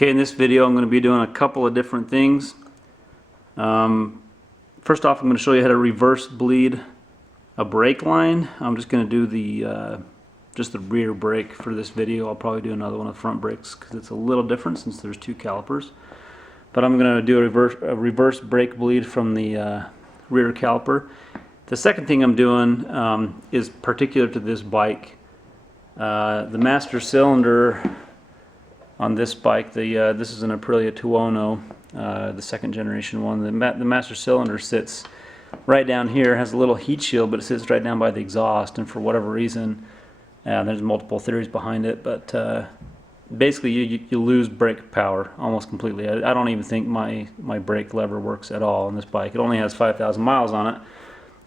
Okay, in this video I'm going to be doing a couple of different things. First off, I'm going to show you how to reverse bleed a brake line. I'm just going to do just the rear brake for this video. I'll probably do another one of the front brakes because it's a little different since there's two calipers. But I'm going to do a reverse brake bleed from the rear caliper. The second thing I'm doing is particular to this bike. The master cylinder on this bike, this is an Aprilia Tuono, the second generation one. The master cylinder sits right down here, has a little heat shield, but it sits right down by the exhaust, and for whatever reason, there's multiple theories behind it, but basically you lose brake power almost completely. I don't even think my brake lever works at all on this bike. It only has 5,000 miles on it.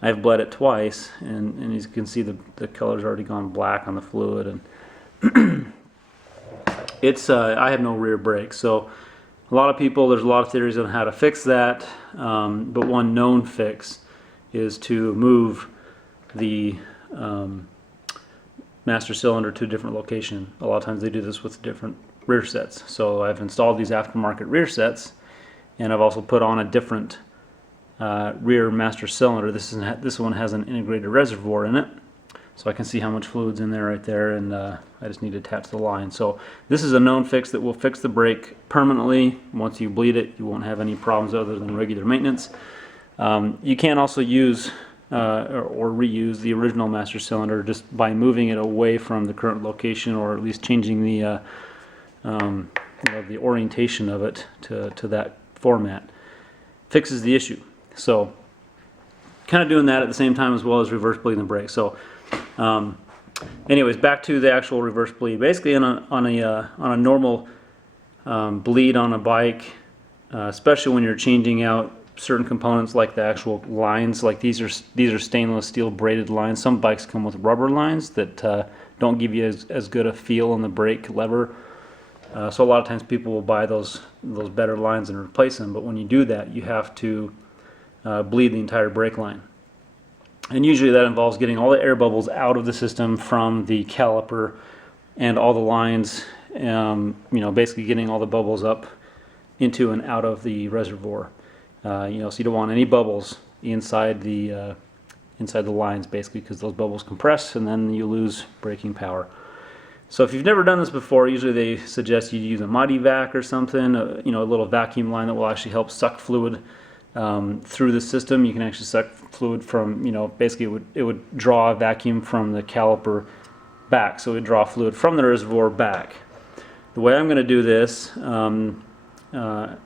I've bled it twice, and as you can see, the color's already gone black on the fluid, and I have no rear brakes. So a lot of people, there's a lot of theories on how to fix that, but one known fix is to move the master cylinder to a different location. A lot of times they do this with different rear sets. So I've installed these aftermarket rear sets, and I've also put on a different rear master cylinder. This one has an integrated reservoir in it, so I can see how much fluid's in there right there, and I just need to attach the line. So this is a known fix that will fix the brake permanently. Once you bleed it, you won't have any problems other than regular maintenance. You can also use or reuse the original master cylinder just by moving it away from the current location, or at least changing the the orientation of it to that format. Fixes the issue. So kind of doing that at the same time as well as reverse bleeding the brake. So anyways, back to the actual reverse bleed. Basically on a normal bleed on a bike, especially when you're changing out certain components like the actual lines, like these are stainless steel braided lines. Some bikes come with rubber lines that don't give you as good a feel on the brake lever. So a lot of times people will buy those better lines and replace them, but when you do that, you have to bleed the entire brake line. And usually that involves getting all the air bubbles out of the system from the caliper and all the lines, basically getting all the bubbles up into and out of the reservoir. So you don't want any bubbles inside the lines, basically, because those bubbles compress and then you lose braking power. So if you've never done this before, usually they suggest you use a Mighty Vac or something, a little vacuum line that will actually help suck fluid through the system. You can actually suck fluid from, basically it would draw a vacuum from the caliper back, so it would draw fluid from the reservoir back. The way I'm going to do this, and I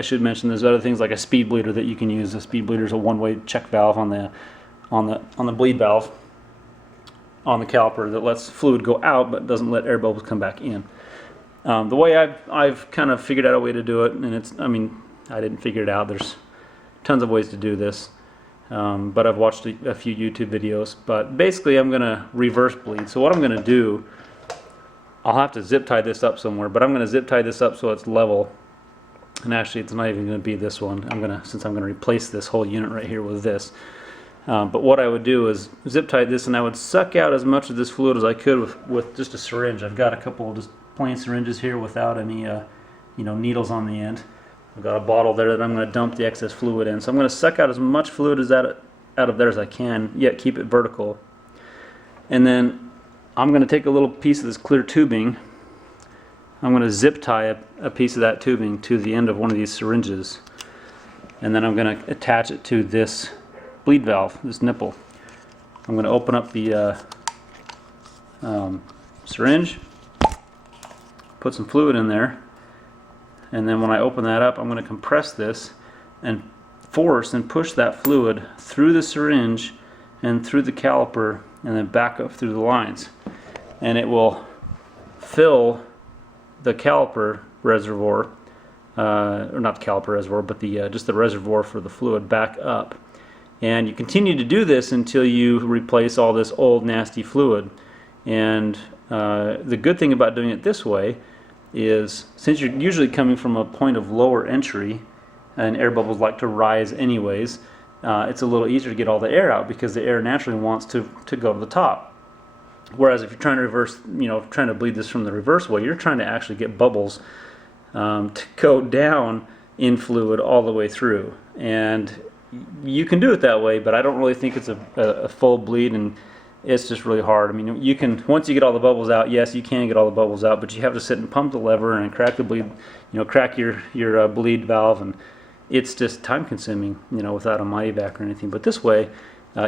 should mention there's other things like a speed bleeder that you can use. A speed bleeder is a one-way check valve on the bleed valve on the caliper that lets fluid go out but doesn't let air bubbles come back in. The way I've kind of figured out a way to do it, and I didn't figure it out. There's tons of ways to do this, but I've watched a few YouTube videos. But basically, I'm going to reverse bleed. So what I'm going to do, I'll have to zip tie this up somewhere, but I'm going to zip tie this up so it's level. And actually, it's not even going to be this one. Since I'm going to replace this whole unit right here with this. But what I would do is zip tie this, and I would suck out as much of this fluid as I could with just a syringe. I've got a couple of just plain syringes here without any needles on the end. I've got a bottle there that I'm going to dump the excess fluid in. So I'm going to suck out as much fluid out of there as I can, yet keep it vertical. And then I'm going to take a little piece of this clear tubing. I'm going to zip tie a piece of that tubing to the end of one of these syringes. And then I'm going to attach it to this bleed valve, this nipple. I'm going to open up the syringe, put some fluid in there, and then when I open that up, I'm going to compress this and force and push that fluid through the syringe and through the caliper and then back up through the lines. And it will fill the caliper reservoir, or not the caliper reservoir, but just the reservoir for the fluid back up. And you continue to do this until you replace all this old nasty fluid. And the good thing about doing it this way is, since you're usually coming from a point of lower entry and air bubbles like to rise anyways, it's a little easier to get all the air out because the air naturally wants to go to the top. Whereas if you're trying to reverse, trying to bleed this from the reverse way, you're trying to actually get bubbles to go down in fluid all the way through. And you can do it that way, but I don't really think it's a full bleed, and it's just really hard. I mean, you can, once you get all the bubbles out, yes, you can get all the bubbles out, but you have to sit and pump the lever and crack the bleed, crack your bleed valve, and it's just time consuming, without a mighty vac or anything. But this way,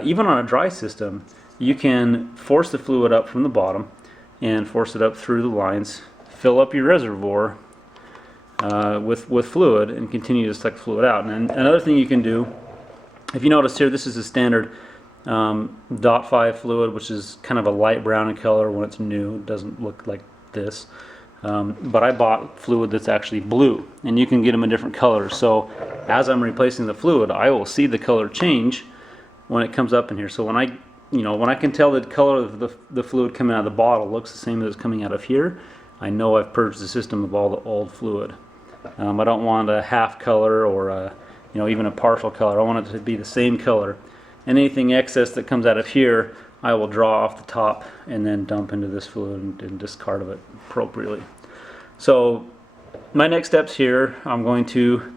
even on a dry system, you can force the fluid up from the bottom and force it up through the lines, fill up your reservoir with fluid, and continue to suck fluid out. And another thing you can do, if you notice here, this is a standard .5 fluid, which is kind of a light brown in color when it's new. It doesn't look like this. But I bought fluid that's actually blue, and you can get them in different colors. So as I'm replacing the fluid, I will see the color change when it comes up in here. So when I can tell the color of the fluid coming out of the bottle looks the same as it's coming out of here, I know I've purged the system of all the old fluid. I don't want a half color or even a partial color. I want it to be the same color. And anything excess that comes out of here, I will draw off the top and then dump into this fluid and discard of it appropriately. So my next steps here, I'm going to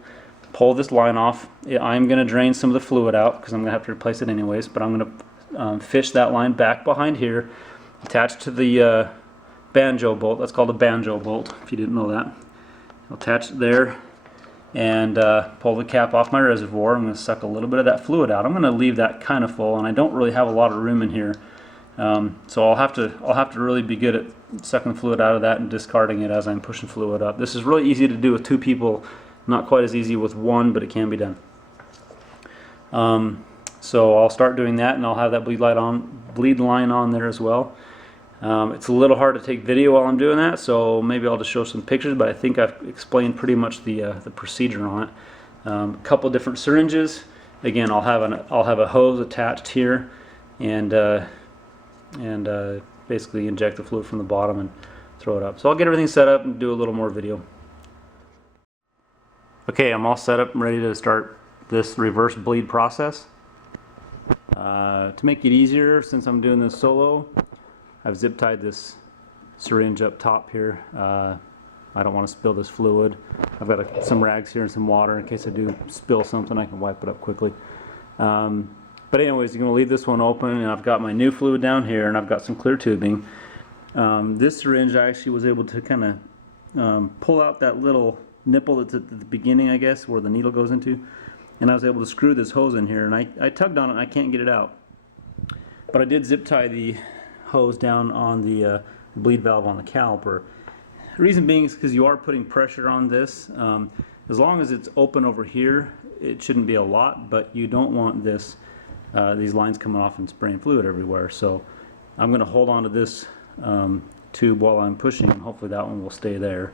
pull this line off. I'm going to drain some of the fluid out because I'm going to have to replace it anyways, but I'm going to fish that line back behind here, attached to the banjo bolt. That's called a banjo bolt, if you didn't know that. I'll attach it there and pull the cap off my reservoir. I'm going to suck a little bit of that fluid out. I'm going to leave that kind of full, and I don't really have a lot of room in here, so I'll have to really be good at sucking the fluid out of that and discarding it as I'm pushing fluid up. This is really easy to do with 2 people, not quite as easy with 1, but it can be done. So I'll start doing that, and I'll have that bleed line on there as well. It's a little hard to take video while I'm doing that, so maybe I'll just show some pictures, but I think I've explained pretty much the procedure on it. A couple different syringes. Again, I'll have a hose attached here, and basically inject the fluid from the bottom and throw it up. So I'll get everything set up and do a little more video. Okay, I'm all set up and ready to start this reverse bleed process. To make it easier, since I'm doing this solo, I've zip tied this syringe up top here. I don't want to spill this fluid. I've got some rags here and some water in case I do spill something. I can wipe it up quickly. But anyways, you're going to leave this one open, and I've got my new fluid down here, and I've got some clear tubing. This syringe, I actually was able to kind of pull out that little nipple that's at the beginning, I guess, where the needle goes into, and I was able to screw this hose in here, and I tugged on it and I can't get it out. But I did zip tie the hose down on the bleed valve on the caliper. The reason being is because you are putting pressure on this. As long as it's open over here, it shouldn't be a lot, but you don't want this these lines coming off and spraying fluid everywhere. So I'm going to hold on to this tube while I'm pushing, and hopefully that one will stay there,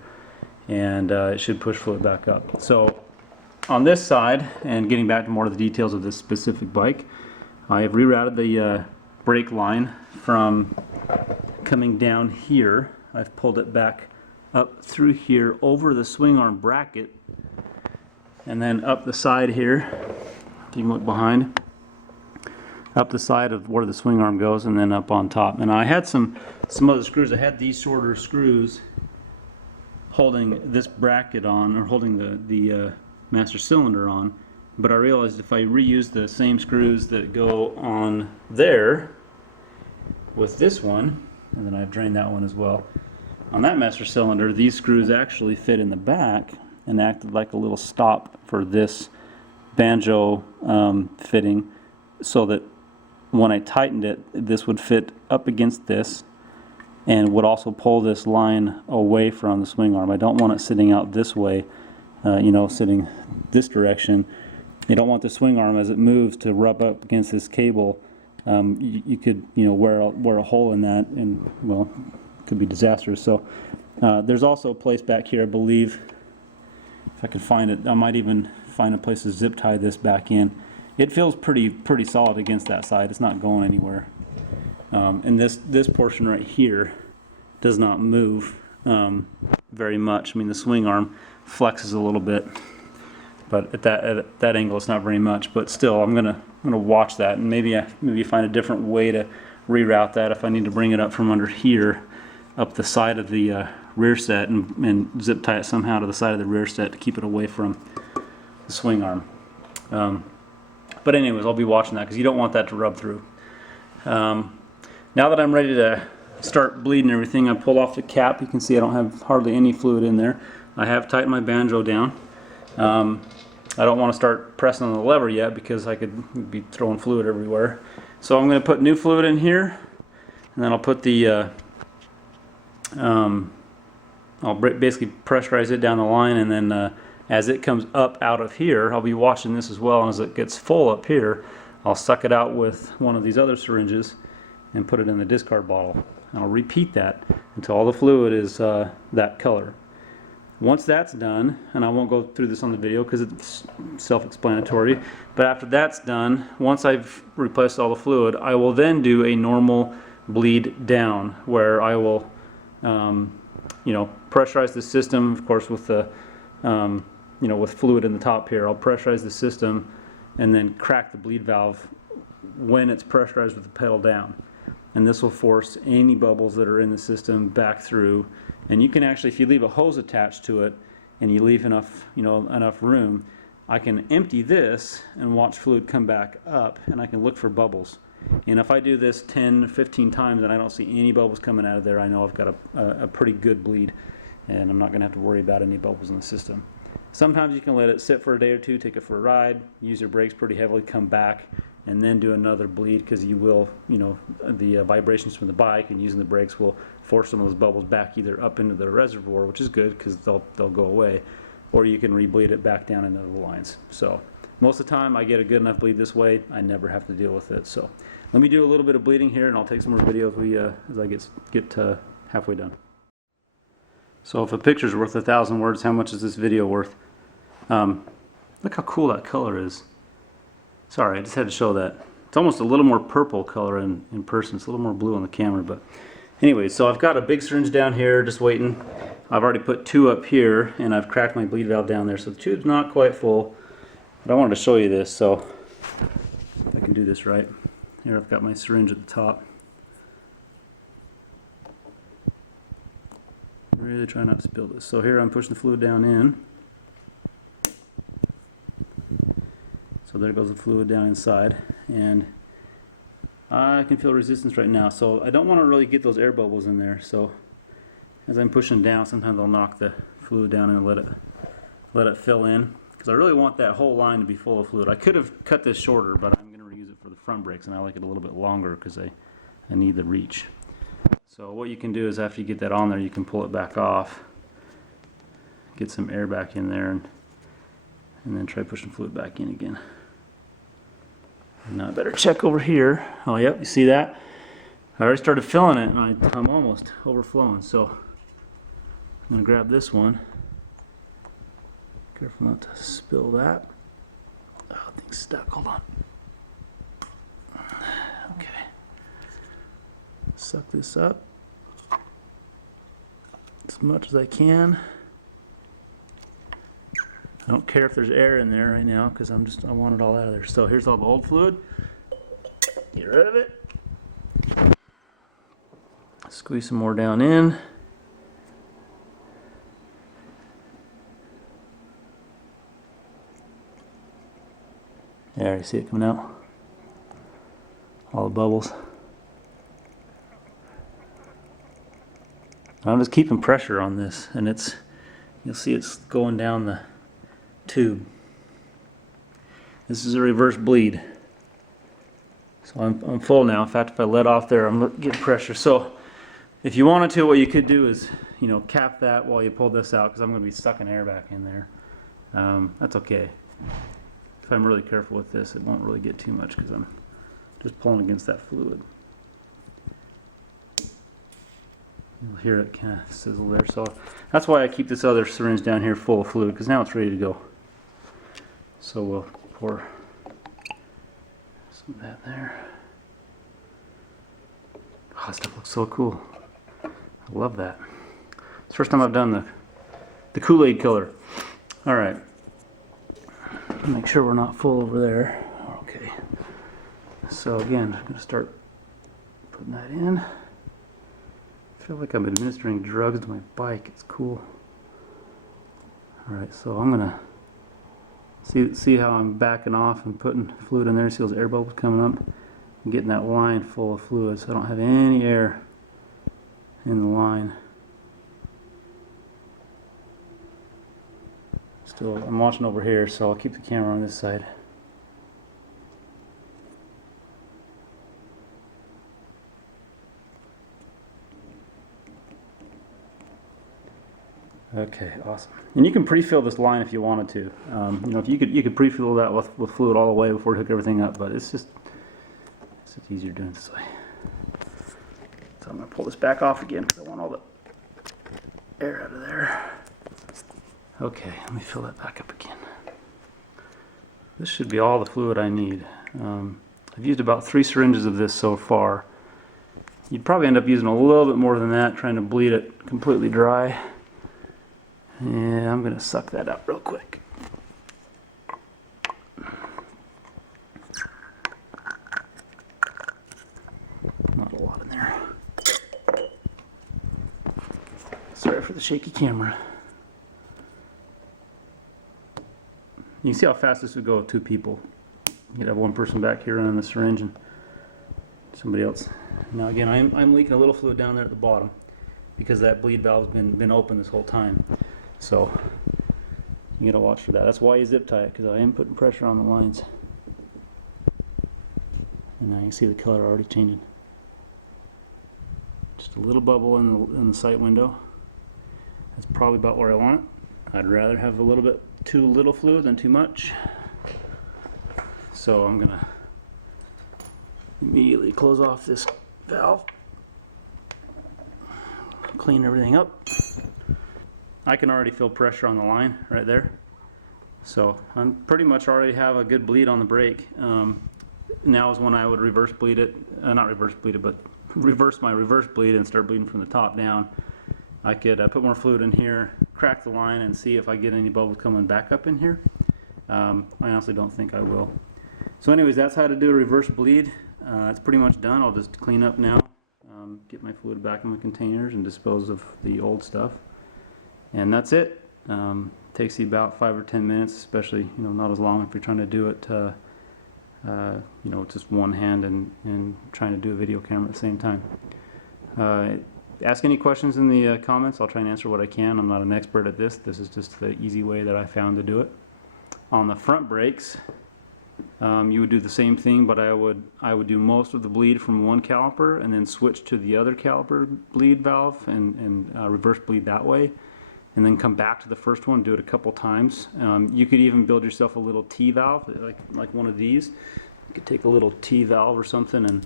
and it should push fluid back up. So on this side, and getting back to more of the details of this specific bike, I have rerouted the brake line from coming down here. I've pulled it back up through here over the swing arm bracket, and then up the side here, if you can look behind, up the side of where the swing arm goes, and then up on top. And I had some other screws. I had these shorter screws holding this bracket on, or holding the master cylinder on, but I realized if I reuse the same screws that go on there with this one, and then I've drained that one as well, on that master cylinder, these screws actually fit in the back and acted like a little stop for this banjo fitting, so that when I tightened it, this would fit up against this and would also pull this line away from the swing arm. I don't want it sitting out this way, sitting this direction. You don't want the swing arm, as it moves, to rub up against this cable. You could, wear a hole in that, and, well, it could be disastrous. So there's also a place back here, I believe, if I can find it. I might even find a place to zip tie this back in. It feels pretty solid against that side. It's not going anywhere. And this portion right here does not move very much. I mean, the swing arm flexes a little bit, but at that angle, it's not very much. But still, I'm gonna watch that, and maybe find a different way to reroute that if I need to bring it up from under here, up the side of the rear set and zip tie it somehow to the side of the rear set to keep it away from the swing arm. But anyways, I'll be watching that because you don't want that to rub through. Now that I'm ready to start bleeding everything, I pulled off the cap. You can see I don't have hardly any fluid in there. I have tightened my banjo down. I don't want to start pressing on the lever yet because I could be throwing fluid everywhere. So I'm going to put new fluid in here, and then I'll put the I'll basically pressurize it down the line, and then as it comes up out of here, I'll be watching this as well, and as it gets full up here, I'll suck it out with one of these other syringes and put it in the discard bottle. And I'll repeat that until all the fluid is that color. Once that's done, and I won't go through this on the video because it's self-explanatory, but after that's done, once I've replaced all the fluid, I will then do a normal bleed down where I will pressurize the system, of course, with the with fluid in the top here. I'll pressurize the system and then crack the bleed valve when it's pressurized with the pedal down. And this will force any bubbles that are in the system back through. And you can actually, if you leave a hose attached to it and you leave enough room, I can empty this and watch fluid come back up, and I can look for bubbles. And if I do this 10, 15 times and I don't see any bubbles coming out of there, I know I've got a pretty good bleed, and I'm not going to have to worry about any bubbles in the system. Sometimes you can let it sit for a day or two, take it for a ride, use your brakes pretty heavily, come back, and then do another bleed, because you will, the vibrations from the bike and using the brakes will force some of those bubbles back either up into the reservoir, which is good because they'll go away, or you can rebleed it back down into the lines. So most of the time I get a good enough bleed this way, I never have to deal with it. So let me do a little bit of bleeding here, and I'll take some more videos as I get halfway done. So if a picture's worth 1,000 words, how much is this video worth? Look how cool that color is. Sorry, I just had to show that. It's almost a little more purple color in person. It's a little more blue on the camera, but anyway, so I've got a big syringe down here just waiting. I've already put 2 up here, and I've cracked my bleed valve down there, so the tube's not quite full, but I wanted to show you this, so if I can do this right. Here I've got my syringe at the top. Really try not to spill this. So here I'm pushing the fluid down in. So there goes the fluid down inside, and I can feel resistance right now. So I don't want to really get those air bubbles in there. So as I'm pushing down, sometimes I'll knock the fluid down and let it fill in, because I really want that whole line to be full of fluid. I could have cut this shorter, but I'm going to reuse it for the front brakes, and I like it a little bit longer because I need the reach. So what you can do is after you get that on there, you can pull it back off, get some air back in there, and then try pushing fluid back in again. Now I better check over here. Oh yep, you see that? I already started filling it, and I'm almost overflowing. So I'm going to grab this one. Careful not to spill that. Oh, thing's stuck. Hold on. Okay. Suck this up as much as I can. I don't care if there's air in there right now because I want it all out of there. So here's all the old fluid. Get rid of it. Squeeze some more down in. There, you see it coming out? All the bubbles. I'm just keeping pressure on this, and you'll see it's going down the tube. This is a reverse bleed. So I'm full now. In fact, if I let off there, I'm getting pressure. So if you wanted to, what you could do is, cap that while you pull this out, because I'm going to be sucking air back in there. That's okay. If I'm really careful with this, it won't really get too much because I'm just pulling against that fluid. You'll hear it kind of sizzle there. So that's why I keep this other syringe down here full of fluid, because now it's ready to go. So we'll pour some of that there. Oh, this stuff looks so cool. I love that. It's the first time I've done the Kool-Aid color. All right. Make sure we're not full over there. Okay. So again, I'm going to start putting that in. I feel like I'm administering drugs to my bike. It's cool. Alright, so I'm gonna see how I'm backing off and putting fluid in there. See those air bubbles coming up? I'm getting that line full of fluid so I don't have any air in the line. Still, I'm watching over here, so I'll keep the camera on this side. Okay, awesome. And you can pre-fill this line if you wanted to. You know, if you could pre-fill that with fluid all the way before you hook everything up, but it's just easier doing it this way. So I'm going to pull this back off again because I want all the air out of there. Okay, let me fill that back up again. This should be all the fluid I need. I've used about 3 syringes of this so far. You'd probably end up using a little bit more than that, trying to bleed it completely dry. Yeah, I'm going to suck that out real quick. Not a lot in there. Sorry for the shaky camera. You can see how fast this would go with 2 people. You'd have one person back here running the syringe and somebody else. Now again, I'm leaking a little fluid down there at the bottom because that bleed valve's been open this whole time. So you gotta watch for that. That's why you zip tie it, because I am putting pressure on the lines. And now you can see the color already changing. Just a little bubble in the sight window. That's probably about where I want it. I'd rather have a little bit too little fluid than too much. So I'm gonna immediately close off this valve, clean everything up. I can already feel pressure on the line right there. So I'm pretty much already have a good bleed on the brake. Now is when I would reverse bleed it, not reverse bleed it, but reverse my reverse bleed and start bleeding from the top down. I could put more fluid in here, crack the line, and see if I get any bubbles coming back up in here. I honestly don't think I will. So anyways, that's how to do a reverse bleed. It's pretty much done. I'll just clean up now, get my fluid back in the containers and dispose of the old stuff. And that's it. Takes you about 5 or 10 minutes, especially not as long if you're trying to do it just one hand and trying to do a video camera at the same time. Ask any questions in the comments. I'll try and answer what I can. I'm not an expert at this. This is just the easy way that I found to do it. On the front brakes, you would do the same thing, but I would do most of the bleed from one caliper and then switch to the other caliper bleed valve and reverse bleed that way, and then come back to the first one, do it a couple times. You could even build yourself a little T valve, like one of these. You could take a little T valve or something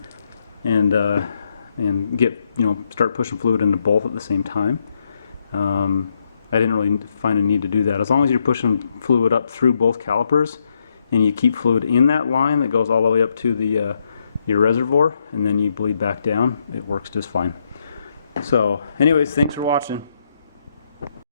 and get start pushing fluid into both at the same time. I didn't really find a need to do that. As long as you're pushing fluid up through both calipers and you keep fluid in that line that goes all the way up to your reservoir, and then you bleed back down, it works just fine. So anyways, thanks for watching.